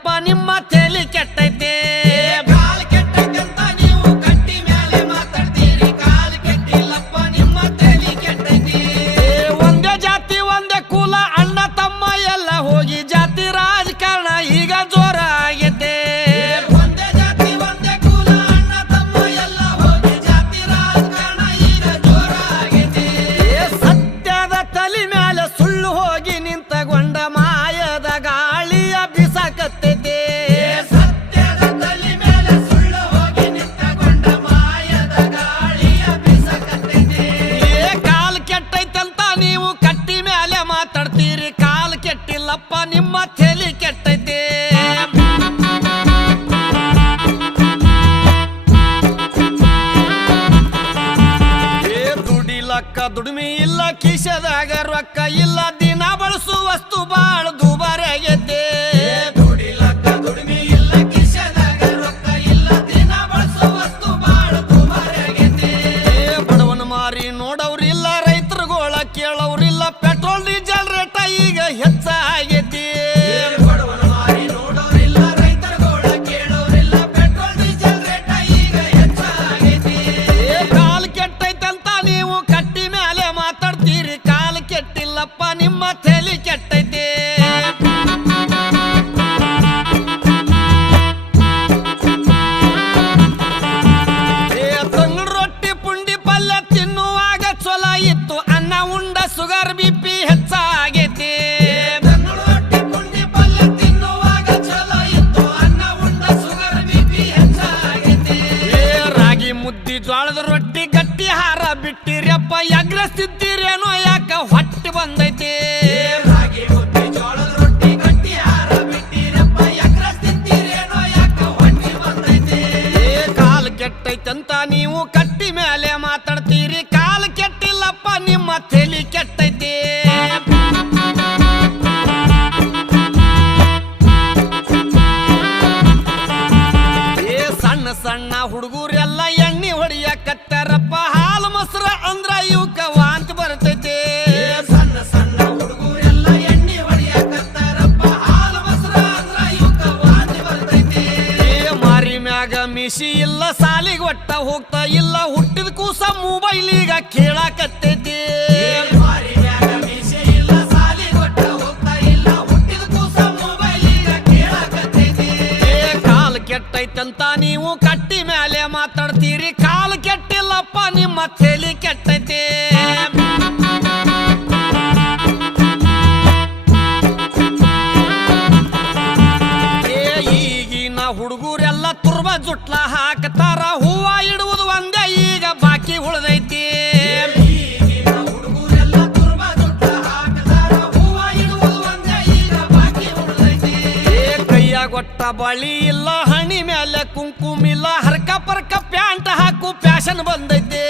ಕೆಟ್ಟಿಲ್ಲಪ್ಪ ನಿಮ್ಮ ಕೆಟ್ಟಿಲ್ಲಪ್ಪ ನಿಮ್ಮ ತೆಲಿ ಕೆಟ್ಟೈತೆ. ದುಡಿಲಕ್ಕ ದುಡಿಮೆ ಇಲ್ಲ ಕಿಶದಾಗ ರೊಕ್ಕ ಇಲ್ಲ ದಿನ ಬಳಸು ವಸ್ತು ಬಾಳ ನಿಮ್ಮ ತಲೆ ಕೆಟ್ಟೈತೆ. ಏ ತಂಗಳು ರೊಟ್ಟಿ ಪುಂಡಿ ಪಲ್ಯ ತಿನ್ನುವಾಗ ಚೊಲ ಇತ್ತು. ಅನ್ನ ಉಂಡ ಸುಗರ್ ಬಿ ಪಿ ಹೆಚ್ಚಾಗೈತಿ. ರಾಗಿ ಮುದ್ದಿ ಜೋಳದ ರೊಟ್ಟಿ ಕೆಟ್ಟೈತಂತ ನೀವು ಕಟ್ಟಿ ಮೇಲೆ ಮಾತಾಡ್ತೀರಿ. ಕಾಲು ಕೆಟ್ಟಿಲ್ಲಪ್ಪ, ನಿಮ್ಮ ತಲಿ ಕೆಟ್ಟೈತಿ. ಏ ಸಣ್ಣ ಸಣ್ಣ ಹುಡುಗರೆಲ್ಲ ಎಣ್ಣೆ ಹೊಡಿಯಕತ್ತಾರಪ್ಪ. ಹಾಲು ಮೊಸರು ಅಂದ್ರ ಇವಕ್ಕ ವಾಂತಿ ಬರ್ತೈತಿ. ಮ್ಯಾಗ ಇಲ್ಲ, ಸಾಲಿಗೆ ಒಟ್ಟ ಹೋಗ್ತಾ ಇಲ್ಲ, ಹುಟ್ಟಿದ ಕೂಸ ಮೊಬೈಲ್ ಈಗ ಕೇಳಾಕತ್ತೈತಿ ಕಾಲ್ ಕೆಟ್ಟೈತಂತ ನೀವು ಕಟ್ಟಿ ಮ್ಯಾಲೆ ಮಾತಾಡ್ತೀರಿ, ಕಾಲ್ ಕೆಟ್ಟಿಲ್ಲಪ್ಪ ನಿಮ್ಮ ತೆಲಿ ಕೆಟ್ಟೈತಿ. ಜುಟ್ಲ ಹಾಕ್ತಾರ ಹೂವ ಇಡುವುದು ಒಂದೇ, ಈಗ ಬಾಕಿ ಉಳ್ದೈತಿ. ಕೊಟ್ಟ ಬಳಿ ಇಲ್ಲ, ಹಣಿ ಮೇಲೆ ಕುಂಕುಮ ಇಲ್ಲ ಹರ್ಕ ಪರ್ಕ ಪ್ಯಾಂಟ್ ಹಾಕು, ಫ್ಯಾಷನ್ ಬಂದೈತಿ.